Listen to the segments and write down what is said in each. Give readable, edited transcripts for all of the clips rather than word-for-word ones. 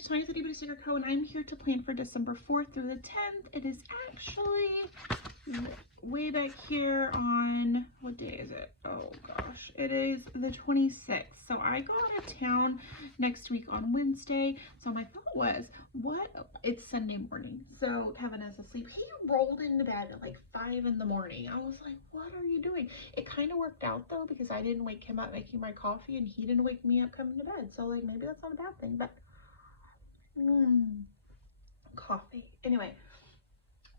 listeners, Tony the Beauty Sticker Co, and I'm here to plan for December 4th through the 10th. It is actually way back here on, what day is it? Oh gosh, it is the 26th. So I go out of town next week on Wednesday. So my thought was, it's Sunday morning. So Kevin is asleep. He rolled into bed at like 5 in the morning. I was like, what are you doing? It kind of worked out though, because I didn't wake him up making my coffee and he didn't wake me up coming to bed. So like, maybe that's not a bad thing, but coffee. Anyway,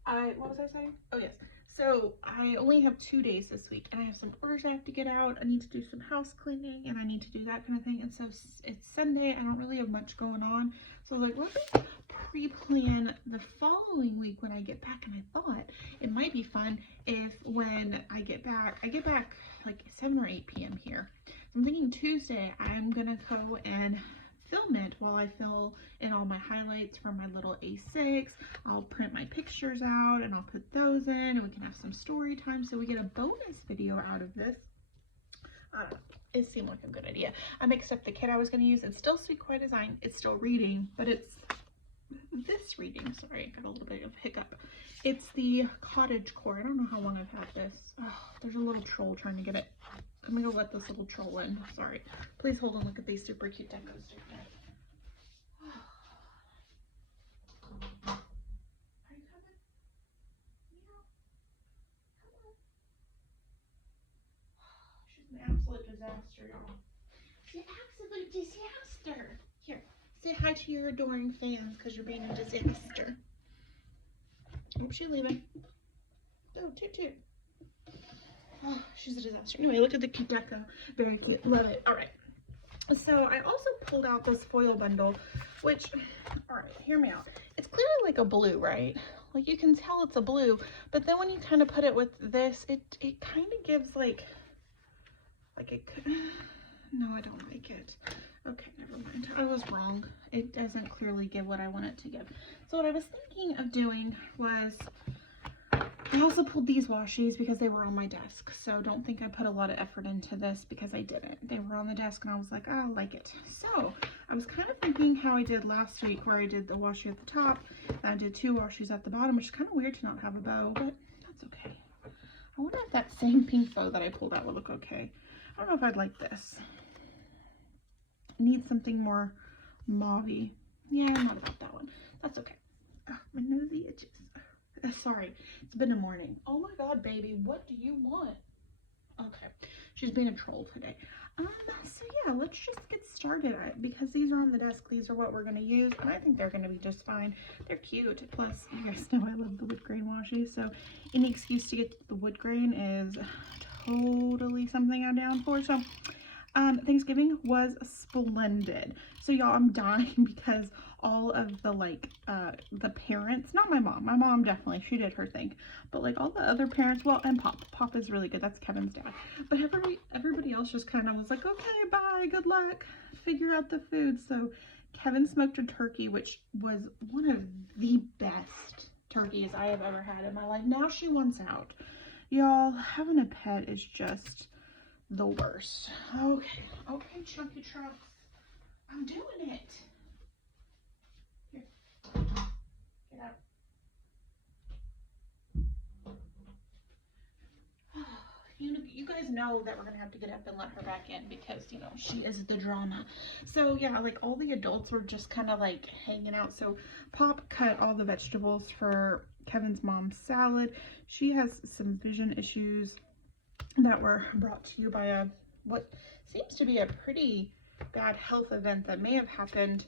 what was I saying? Oh yes. So I only have 2 days this week and I have some orders I have to get out. I need to do some house cleaning and I need to do that kind of thing. And so it's Sunday. I don't really have much going on. So like, let me pre-plan the following week when I get back. And I thought it might be fun if when I get back like 7 or 8 p.m. here. So I'm thinking Tuesday, I'm gonna go and film it while I fill in all my highlights from my little A6. I'll print my pictures out and I'll put those in and we can have some story time so we get a bonus video out of this. It seemed like a good idea. I mixed up the kit I was going to use. It's still Sweet Kawaii Design. It's still reading, but it's this reading. Sorry, I got a little bit of hiccup. It's the cottage core. I don't know how long I've had this. Oh, there's a little troll trying to get it. I'm gonna let this little troll in. Sorry. Please hold and look at these super cute decos. Are you coming? Meow. Come on. She's an absolute disaster, y'all. She's an absolute disaster. Here, say hi to your adoring fans because you're being a disaster. Oh, she's leaving. Oh, toot toot. Oh, she's a disaster. Anyway, look at the cute deco. Very cute. Love it. All right. So I also pulled out this foil bundle, which, all right, hear me out. It's clearly like a blue, right? Like you can tell it's a blue, but then when you kind of put it with this, it kind of gives like it could, no, I don't like it. Okay, never mind. I was wrong. It doesn't clearly give what I want it to give. So what I was thinking of doing was, I also pulled these washies because they were on my desk. So don't think I put a lot of effort into this because I didn't. They were on the desk and I was like, oh, I like it. So I was kind of thinking how I did last week where I did the washi at the top and I did 2 washies at the bottom, which is kind of weird to not have a bow, but that's okay. I wonder if that same pink bow that I pulled out would look okay. I don't know if I'd like this. I need something more mauve-y. Yeah, I'm not about that one. That's okay. Oh, my nosy itches. Sorry, it's been a morning. Oh my god, baby, what do you want? Okay, she's being a troll today. So yeah, let's just get started because these are on the desk. These are what we're going to use and I think they're going to be just fine. They're cute. Plus, you guys know I love the wood grain washi, so any excuse to get the wood grain is totally something I'm down for. So Thanksgiving was splendid. So y'all, I'm dying because all of the the parents, not my mom definitely, she did her thing, but like all the other parents, well, and Pop is really good, that's Kevin's dad, but everybody else just kind of was like, okay, bye, good luck, figure out the food. So Kevin smoked a turkey, which was one of the best turkeys I have ever had in my life. Now she wants out. Y'all, having a pet is just the worst. Okay, chunky trunks, I'm doing it. Here, get out. You guys know that we're gonna have to get up and let her back in because, you know, she is the drama. So yeah, like all the adults were just kind of like hanging out. So Pop cut all the vegetables for Kevin's mom's salad. She has some vision issues that were brought to you by what seems to be a pretty bad health event that may have happened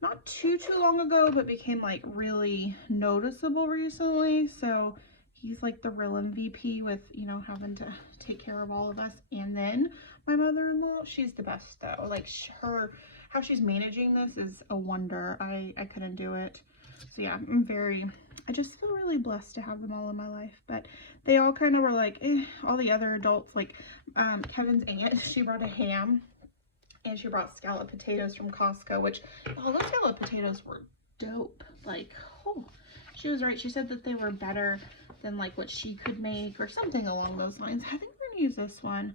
not too long ago, but became like really noticeable recently. So he's like the real MVP with, you know, having to take care of all of us. And then my mother-in-law, she's the best though. Like how she's managing this is a wonder. I couldn't do it. So yeah, I just feel really blessed to have them all in my life. But they all kind of were like, all the other adults, like Kevin's aunt, she brought a ham and she brought scalloped potatoes from Costco, which, oh, those scalloped potatoes were dope. Like, oh, she was right. She said that they were better than like what she could make or something along those lines. I think we're gonna use this one.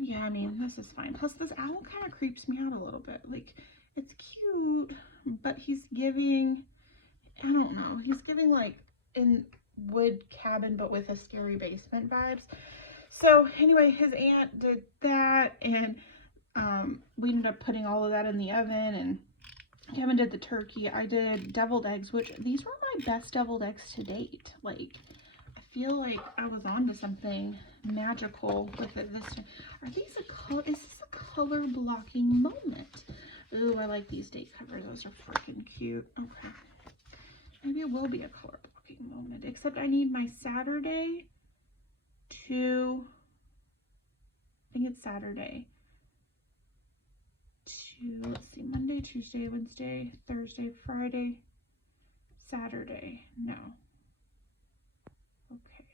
Yeah, I mean, this is fine. Plus, this owl kind of creeps me out a little bit. Like, it's cute, but he's giving, I don't know, he's giving like in wood cabin, but with a scary basement vibes. So anyway, his aunt did that, and we ended up putting all of that in the oven, and Kevin did the turkey. I did deviled eggs, which these were my best deviled eggs to date. Like, I feel like I was onto something magical with it this time. Are these a color? Is this a color blocking moment? Ooh, I like these date covers. Those are freaking cute. Okay. Maybe it will be a color blocking moment, except I need my Saturday to, I think it's Saturday, to, let's see, Monday, Tuesday, Wednesday, Thursday, Friday, Saturday. No. Okay.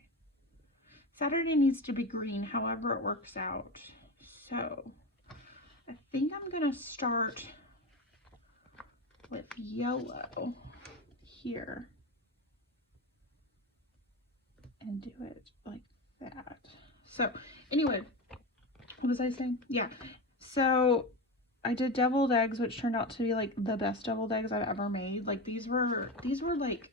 Saturday needs to be green, however it works out. So I think I'm gonna start with yellow here and do it like that. So anyway, what was I saying? Yeah, so I did deviled eggs, which turned out to be like the best deviled eggs I've ever made. Like, these were like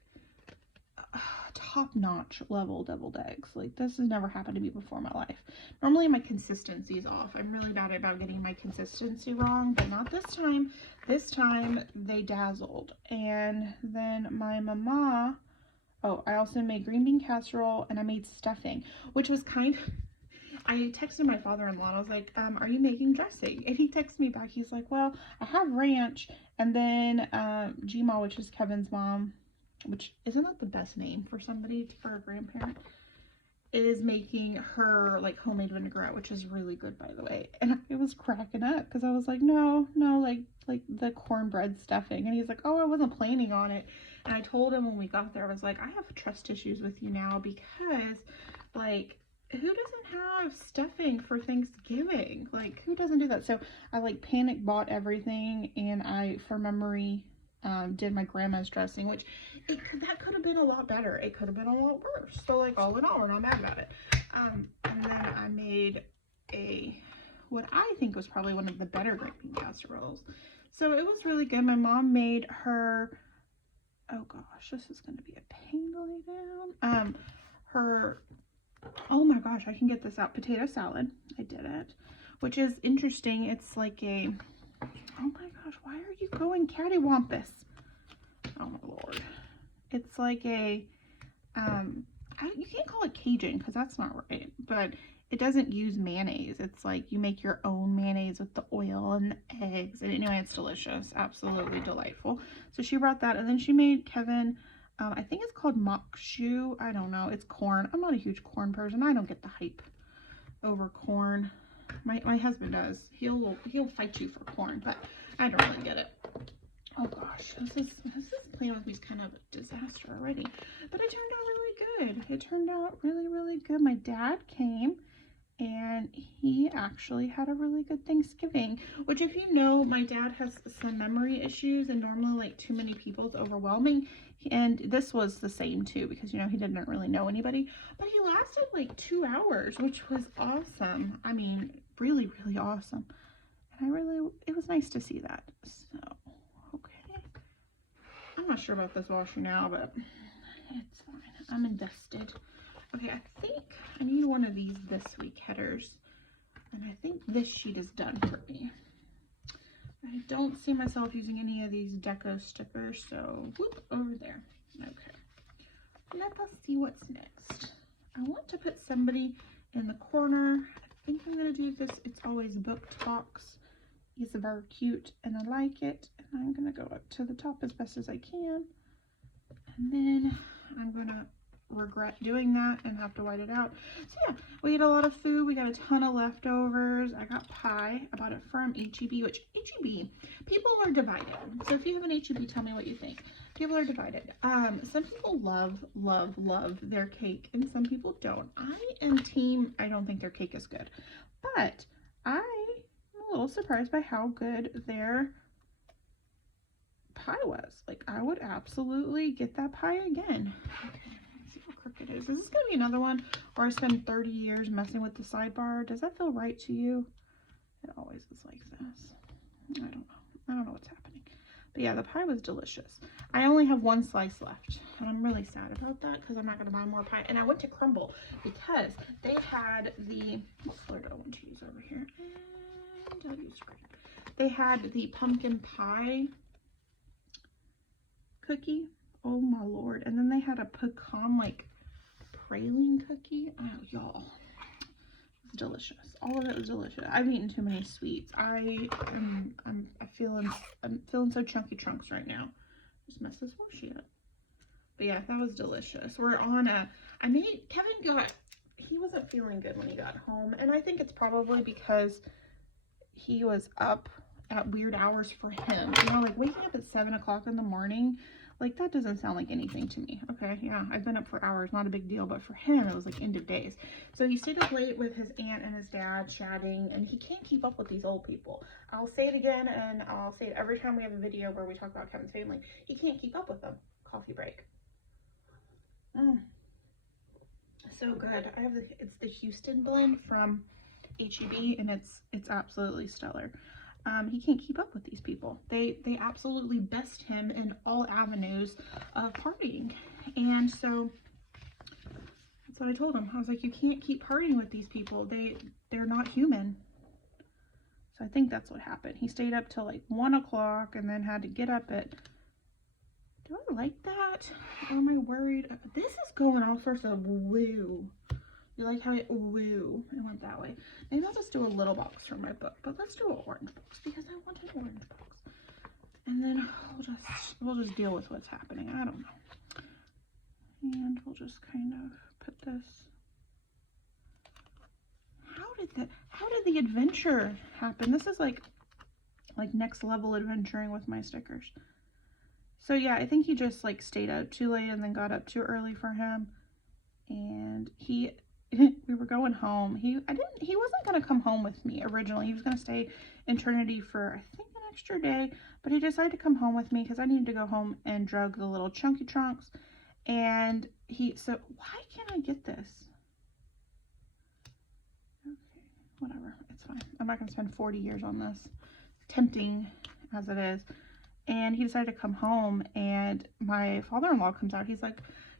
top-notch level deviled eggs. Like, this has never happened to me before in my life. Normally my consistency is off. I'm really bad about getting my consistency wrong, but not this time. This time they dazzled. And then my mama, oh, I also made green bean casserole, and I made stuffing, which was kind of, I texted my father-in-law and I was like, are you making dressing? And he texted me back. He's like, well, I have ranch. And then Gma, which is Kevin's mom, which isn't that the best name for somebody, for a grandparent, is making her like homemade vinaigrette, which is really good, by the way. And I was cracking up because I was like, no, like the cornbread stuffing. And he's like, oh, I wasn't planning on it. And I told him when we got there, I was like, I have trust issues with you now, because like, who doesn't have stuffing for Thanksgiving? Like, who doesn't do that? So I like panic bought everything, and I, for memory, did my grandma's dressing, which that could have been a lot better. It could have been a lot worse. So like, all in all, we're not mad about it. And then I made what I think was probably one of the better green bean casseroles. So it was really good. My mom made her, oh gosh, this is going to be a pain to lay down. Oh my gosh, I can get this out. Potato salad. I did it, which is interesting. It's like a, oh my gosh, why are you going cattywampus? Oh my Lord. It's like a, you can't call it Cajun because that's not right, but it doesn't use mayonnaise. It's like you make your own mayonnaise with the oil and the eggs. And anyway, it's delicious. Absolutely delightful. So she brought that, and then she made Kevin, I think it's called mokshu. I don't know. It's corn. I'm not a huge corn person. I don't get the hype over corn. My husband does. He'll fight you for corn, but I don't really get it. Oh gosh, this playing with me is kind of a disaster already. But it turned out really good. It turned out really, really good. My dad came, and he actually had a really good Thanksgiving, which, if you know, my dad has some memory issues, and normally like too many people is overwhelming. And this was the same too, because, you know, he didn't really know anybody, but he lasted like 2 hours, which was awesome. I mean, really, really awesome. And it was nice to see that. So, okay. I'm not sure about this washer now, but it's fine. I'm invested. Okay, I think I need one of these this week headers, and I think this sheet is done for me. I don't see myself using any of these deco stickers, so whoop, over there. Okay, let us see what's next. I want to put somebody in the corner. I think I'm going to do this It's Always Booked box. It's very cute, and I like it, and I'm going to go up to the top as best as I can, and then I'm going to regret doing that and have to white it out. So yeah, we ate a lot of food. We got a ton of leftovers. I got pie. I bought it from H-E-B, which H-E-B, people are divided. So if you have an H-E-B, tell me what you think. People are divided. Some people love their cake, and some people don't. I am team, I don't think their cake is good, but I am a little surprised by how good their pie was. Like, I would absolutely get that pie again. Okay. crooked is. Is this going to be another one where I spend 30 years messing with the sidebar? Does that feel right to you? It always is like this. I don't know. I don't know what's happening. But yeah, the pie was delicious. I only have one slice left, and I'm really sad about that because I'm not going to buy more pie. And I went to Crumble because they had the, what color do I want to use over here? And I'll use green. They had the pumpkin pie cookie. Oh my lord. And then they had a pecan like praline cookie. Oh y'all, it's delicious. All of it was delicious. I've eaten too many sweets. I'm feeling so chunky trunks right now. Just mess this washi up. But yeah, that was delicious. We're on a, he wasn't feeling good when he got home, and I think it's probably because he was up at weird hours for him. You know, like waking up at 7 o'clock in the morning, like that doesn't sound like anything to me. Okay, yeah, I've been up for hours, not a big deal, but for him it was like end of days. So he stayed up late with his aunt and his dad chatting, and he can't keep up with these old people. I'll say it again, and I'll say it every time we have a video where we talk about Kevin's family. He can't keep up with them. Coffee break. So good. It's the Houston blend from H-E-B, and it's absolutely stellar. He can't keep up with these people. They absolutely best him in all avenues of partying. And so that's what I told him. I was like, you can't keep partying with these people. They're not human. So I think that's what happened. He stayed up till like 1 o'clock and then had to get up at, do I like that? Or am I worried? This is going all sorts of woo. You like how it woo? It went that way. Maybe I'll just do a little box for my book, but let's do an orange box because I want an orange box. And then we'll just deal with what's happening. I don't know. And we'll just kind of put this. How did the adventure happen? This is like next level adventuring with my stickers. So yeah, I think he just like stayed up too late and then got up too early for him. And we were going home. He wasn't going to come home with me originally. He was going to stay in Trinity for, I think, an extra day, but he decided to come home with me because I needed to go home and drug the little chunky trunks. And so why can't I get this? Okay, whatever, it's fine. I'm not going to spend 40 years on this, tempting as it is. And he decided to come home, and my father-in-law comes out. He's like,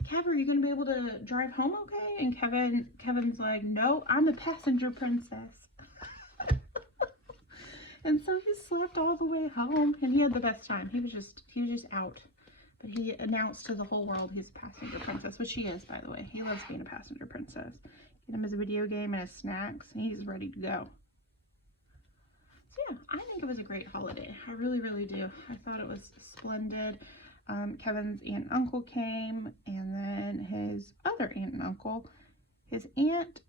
Kev, are you going to be able to drive home okay? And Kevin's like, no, I'm a passenger princess. And so he slept all the way home, and he had the best time. He was just out. But he announced to the whole world he's a passenger princess, which he is, by the way. He loves being a passenger princess. Get him his video game and his snacks, and he's ready to go. So yeah, I think it was a great holiday. I really, really do. I thought it was splendid. Kevin's aunt and uncle came, and then his other aunt and uncle. His aunt,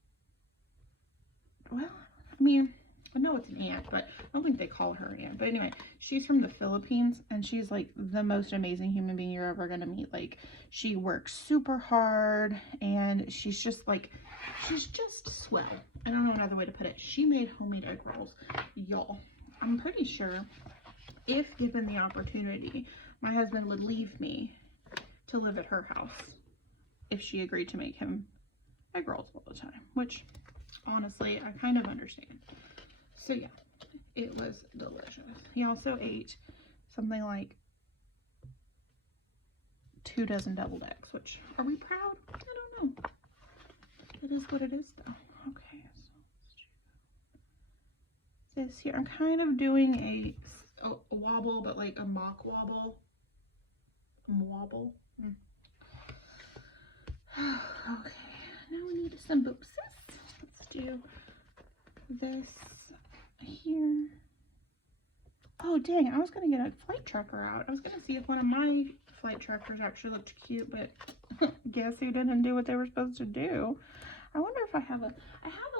well, I mean, I know it's an aunt, but I don't think they call her aunt. But anyway, she's from the Philippines, and she's like the most amazing human being you're ever gonna meet. Like, she works super hard, and she's just swell. I don't know another way to put it. She made homemade egg rolls. Y'all, I'm pretty sure if given the opportunity, my husband would leave me to live at her house if she agreed to make him egg rolls all the time, which honestly, I kind of understand. So yeah, it was delicious. He also ate something like 2 dozen deviled eggs, which, are we proud? I don't know. It is what it is though. Okay, so this here, I'm kind of doing a wobble, but like a mock wobble. Okay, now we need some boopses. Let's do this here. Oh dang, I was gonna get a flight tracker out. I was gonna see if one of my flight trackers actually looked cute, but guess who didn't do what they were supposed to do. I wonder if I have a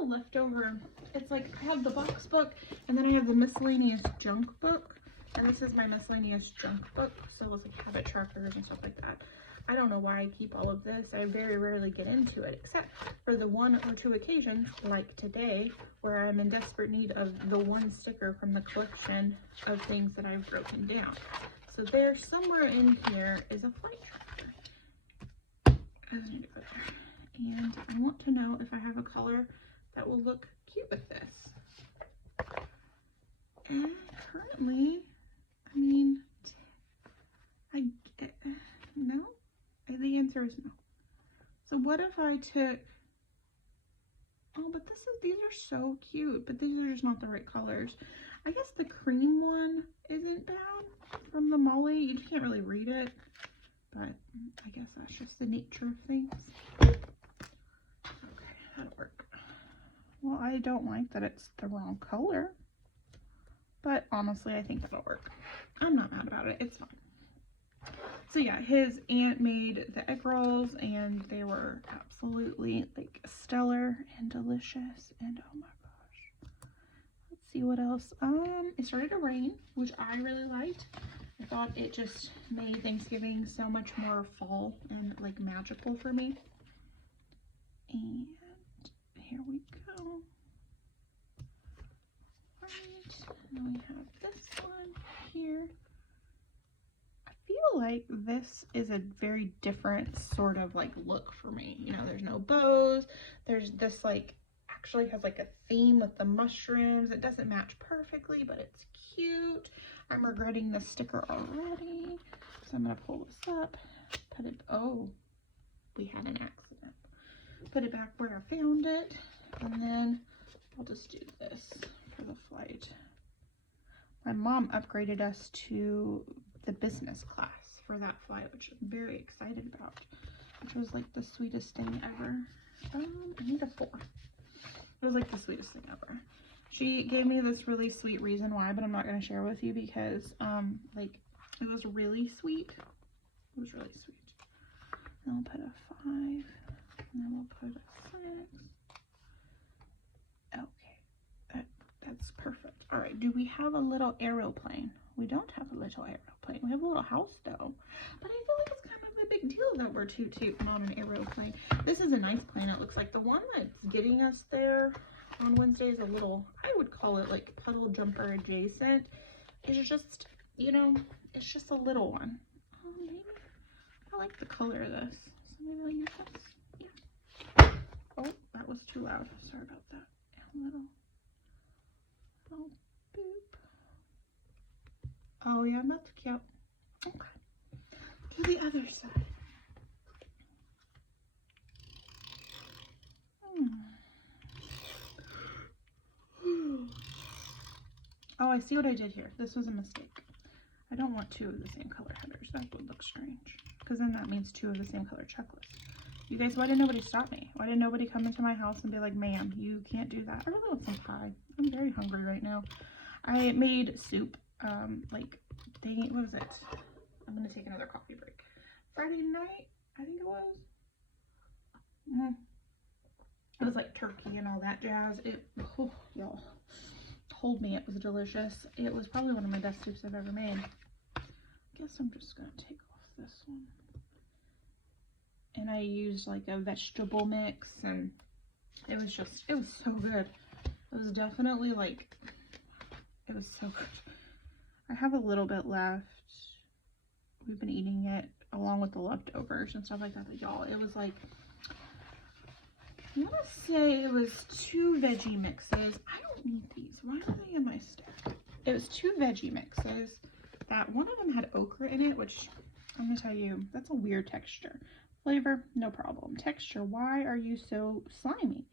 leftover. It's like I have the box book, and then I have the miscellaneous junk book. And this is my miscellaneous junk book, so it's like habit trackers and stuff like that. I don't know why I keep all of this. I very rarely get into it, except for the 1 or 2 occasions, like today, where I'm in desperate need of the one sticker from the collection of things that I've broken down. So there, somewhere in here, is a flight tracker. Those need to go there. And I want to know if I have a color that will look cute with this. And currently, I mean, no? The answer is no. So what if I took, oh, but these are so cute, but these are just not the right colors. I guess the cream one isn't bad from the Molly. You can't really read it, but I guess that's just the nature of things. Okay, that'll work. Well, I don't like that it's the wrong color, but honestly, I think that'll work. I'm not mad about it. It's fine. So yeah, his aunt made the egg rolls and they were absolutely like stellar and delicious. And oh my gosh. Let's see what else. It started to rain, which I really liked. I thought it just made Thanksgiving so much more fall and like magical for me. And here we go. Right, and then we have this one here. I feel like this is a very different sort of like look for me. You know, there's no bows. There's this like, actually has like a theme with the mushrooms. It doesn't match perfectly, but it's cute. I'm regretting the sticker already. So I'm gonna pull this up, put it, oh, we had an accident. Put it back where I found it. And then I'll just do this for the flight. My mom upgraded us to the business class for that flight, which I'm very excited about, which was like the sweetest thing ever. I need a 4. It was like the sweetest thing ever. She gave me this really sweet reason why, but I'm not going to share with you because like it was really sweet. It was really sweet. And I'll put a 5, and then we'll put a 6. Okay, that's perfect. All right, do we have a little aeroplane? We don't have a little aeroplane. We have a little house though. But I feel like it's kind of a big deal that we're on an aeroplane. This is a nice plane. It looks like the one that's getting us there on Wednesday is a little, I would call it like puddle jumper adjacent. It's just, you know, it's just a little one. Oh, maybe. I like the color of this. So maybe I'll use this. Yeah. Oh, that was too loud. Sorry about that. A little boop. Oh yeah, that's cute. Okay. To the other side. Oh, I see what I did here. This was a mistake. I don't want 2 of the same color headers. That would look strange. Because then that means 2 of the same color checklist. You guys, why didn't nobody stop me? Why didn't nobody come into my house and be like, ma'am, you can't do that? I really want some pie. I'm very hungry right now. I made soup, like, dang it, what was it? I'm going to take another coffee break. Friday night, I think it was. It was like turkey and all that jazz. Oh, y'all, hold me, it was delicious. It was probably one of my best soups I've ever made. I guess I'm just going to take off this one. And I used like a vegetable mix, and it was so good. It was definitely like, it was so good. I have a little bit left. We've been eating it along with the leftovers and stuff like that. But y'all, it was like, I want to say it was 2 veggie mixes. I don't need these. Why are they in my stack? It was 2 veggie mixes. That one of them had okra in it, which I'm going to tell you, that's a weird texture. Flavor, no problem. Texture, why are you so slimy?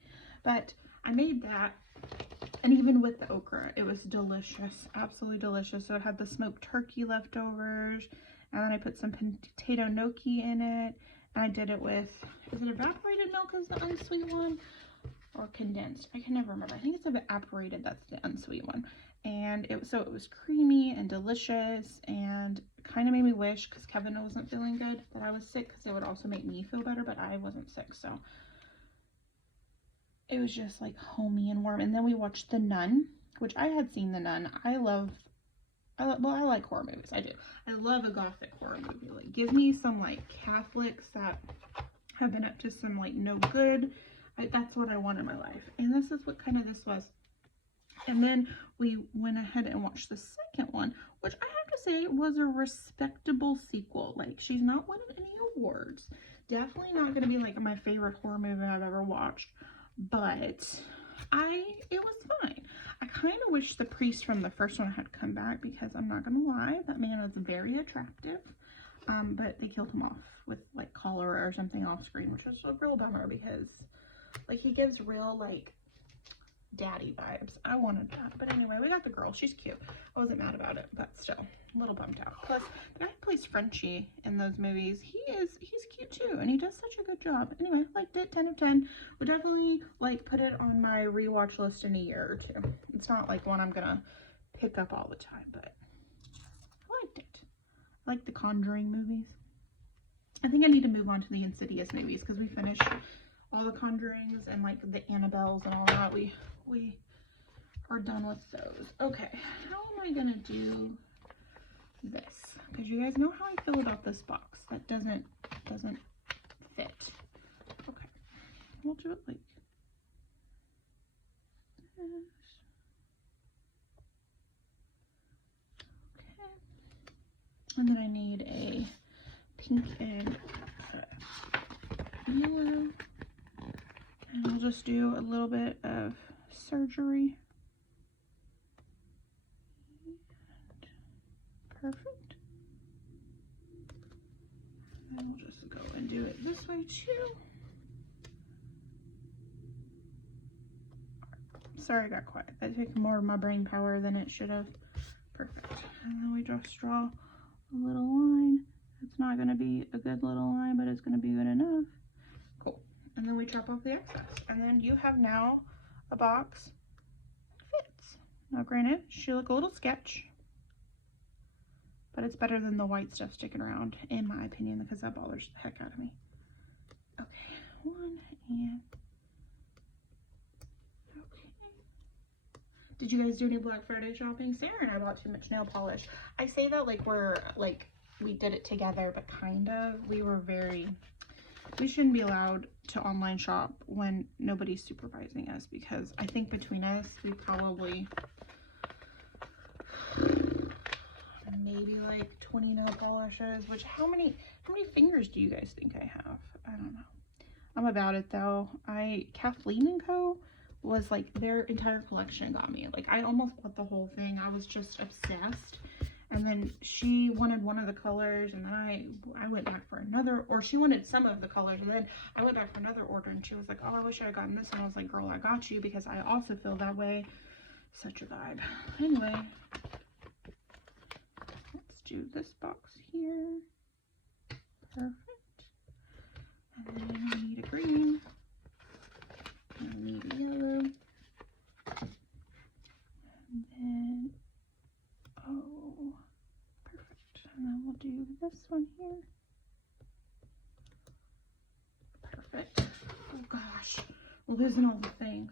But I made that, and even with the okra, it was delicious, absolutely delicious. So it had the smoked turkey leftovers, and then I put some potato gnocchi in it, and I did it with, is it evaporated milk is the unsweet one, or condensed? I can never remember. I think it's evaporated, that's the unsweet one. And it was creamy and delicious, and kind of made me wish, because Kevin wasn't feeling good, that I was sick, because it would also make me feel better, but I wasn't sick, so it was just like homey and warm. And then we watched The Nun, which I had seen The Nun. I like horror movies. I do. I love a gothic horror movie. Like, give me some like Catholics that have been up to some like no good. That's what I want in my life. And this is what kind of this was. And then we went ahead and watched the second one, which I have to say was a respectable sequel. Like, she's not winning any awards. definitely not going to be like my favorite horror movie I've ever watched, but it was fine. I kind of wish the priest from the first one had come back, because I'm not going to lie, that man is very attractive. But they killed him off with like cholera or something off screen, which was a real bummer, because like he gives real like daddy vibes. I wanted that. But anyway, we got the girl. She's cute. I wasn't mad about it, but still a little bummed out. Plus, the guy who plays Frenchie in those movies, he's cute too, and he does such a good job. Anyway, liked it. 10 of 10. Would definitely like put it on my rewatch list in a year or two. It's not like one I'm gonna pick up all the time, but I liked it. I like the Conjuring movies. I think I need to move on to the Insidious movies, because we finished all the Conjurings and like the Annabelles and all that. We are done with those. Okay, how am I gonna do this? Because you guys know how I feel about this box that doesn't fit. Okay, we'll do it like this. Okay, and then I need a pink and yellow, and I'll just do a little bit of surgery. Perfect. And we'll just go and do it this way too. Sorry, I got quiet. That took more of my brain power than it should have. Perfect. And then we just draw a little line. It's not going to be a good little line, but it's going to be good enough. Cool. And then we chop off the excess. And then you have now a box that fits. Now granted, she look a little sketch, but it's better than the white stuff sticking around, in my opinion, because that bothers the heck out of me. Okay, one and... okay. Did you guys do any Black Friday shopping? Sarah and I bought too much nail polish. I say that like we're, like, we did it together, but kind of. We shouldn't be allowed to online shop when nobody's supervising us, because I think between us, we probably... maybe like 20 nail polishes, which how many fingers do you guys think I have? I don't know. I'm about it though. Kathleen and Co. was like, their entire collection got me. Like, I almost bought the whole thing. I was just obsessed. And then she wanted one of the colors, and then I went back for another, or she wanted some of the colors, and then I went back for another order, and she was like, oh, I wish I had gotten this. And I was like, girl, I got you, because I also feel that way. Such a vibe. Anyway, do this box here. Perfect. And then we need a green. And we need a yellow. And then, oh, perfect. And then we'll do this one here. Perfect. Oh gosh, we're losing all the things.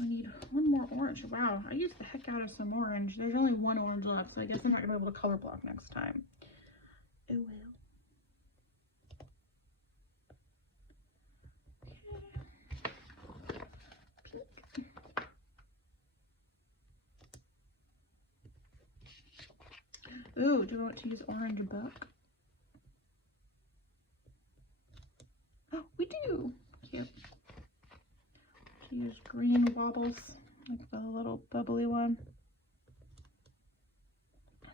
We need one more orange. Wow, I used the heck out of some orange. There's only one orange left, so I guess I'm not going to be able to color block next time. Oh well. Okay. Pink. Ooh, do I want to use orange book? Oh, we do. Cute. Use green wobbles, like the little bubbly one.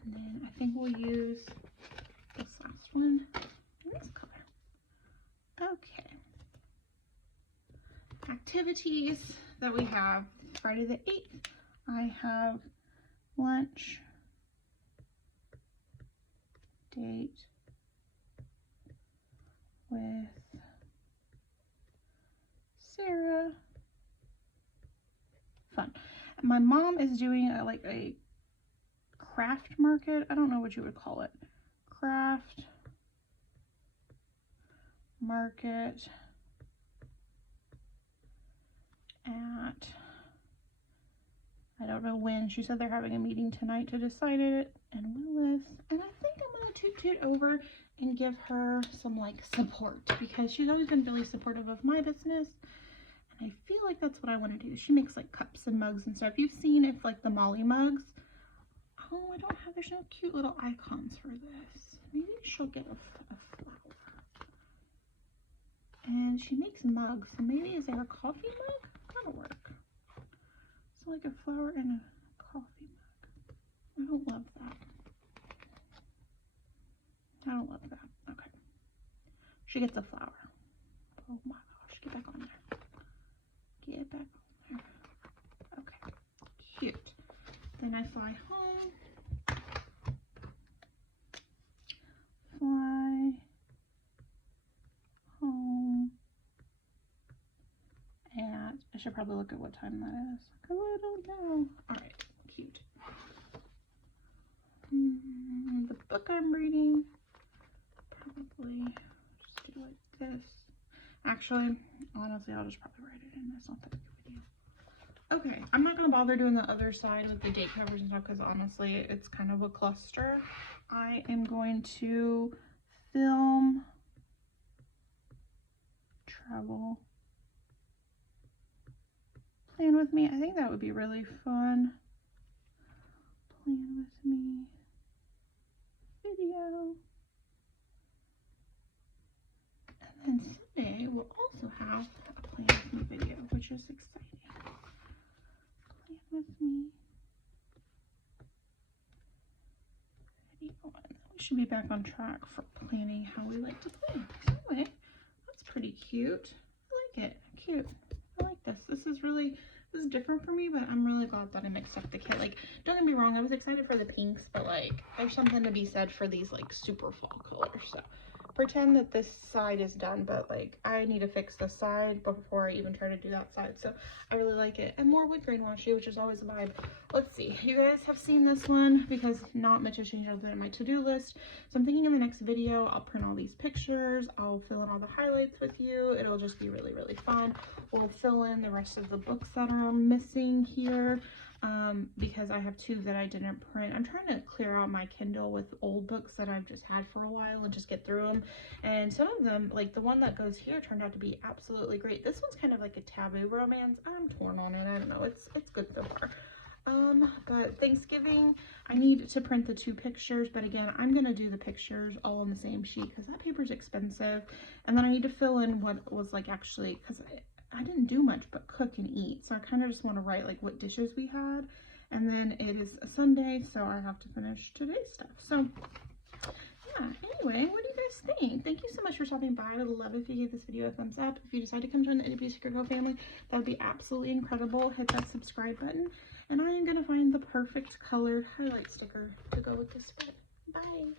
And then I think we'll use this last one in this color. Okay. Activities that we have. Friday the 8th, I have lunch, date with Sarah. Fun. My mom is doing like a craft market. I don't know what you would call it. Craft market at, I don't know when. She said they're having a meeting tonight to decide it, and Willis. And I think I'm gonna toot over and give her some like support, because she's always been really supportive of my business. I feel like that's what I want to do. She makes like cups and mugs and stuff. You've seen if like the Molly mugs. Oh, I don't have, there's no cute little icons for this. Maybe she'll get a flower. And she makes mugs, so maybe is there a coffee mug? That'll work. So like a flower and a coffee mug. I don't love that. I don't love that. Okay. She gets a flower. Oh my gosh, get back on there. Get back on there. Okay, cute. Then I fly home. Fly home. And I should probably look at what time that is, because I don't know. Alright, cute. The book I'm reading, probably just do like this. Actually, honestly, I'll just probably write it in. That's not that big of a deal. Okay, I'm not going to bother doing the other side with the date covers and stuff because honestly, it's kind of a cluster. I am going to film travel. Plan with me. I think that would be really fun. Plan with me. Video. And then Sunday we'll also have a plan with me video, which is exciting. Plan with me. Video. And we should be back on track for planning how we like to play. So anyway, that's pretty cute. I like it. Cute. I like this. This is different for me, but I'm really glad that I mixed up the kit. Like, don't get me wrong, I was excited for the pinks, but like, there's something to be said for these like super fall colors. So pretend that this side is done, but like, I need to fix this side before I even try to do that side. So I really like it. And more wood grain washi, which is always a vibe. Let's see, you guys have seen this one because not much has changed other than my to-do list. So I'm thinking in the next video, I'll print all these pictures. I'll fill in all the highlights with you. It'll just be really, really fun. We'll fill in the rest of the books that are missing here. Because I have 2 that I didn't print. I'm trying to clear out my Kindle with old books that I've just had for a while and just get through them. And some of them, like the one that goes here, turned out to be absolutely great. This one's kind of like a taboo romance. I'm torn on it. I don't know. It's good so far. But Thanksgiving, I need to print the 2 pictures, but again, I'm going to do the pictures all on the same sheet because that paper's expensive. And then I need to fill in what was like actually, because I didn't do much but cook and eat, so I kind of just want to write like what dishes we had. And then it is a Sunday, so I have to finish today's stuff. So yeah, anyway, what do you guys think? Thank you so much for stopping by. I would love if you gave this video a thumbs up. If you decide to come join the Itty Bitty Secret Girl family, that would be absolutely incredible. Hit that subscribe button, and I am going to find the perfect colored highlight sticker to go with this spread. Bye!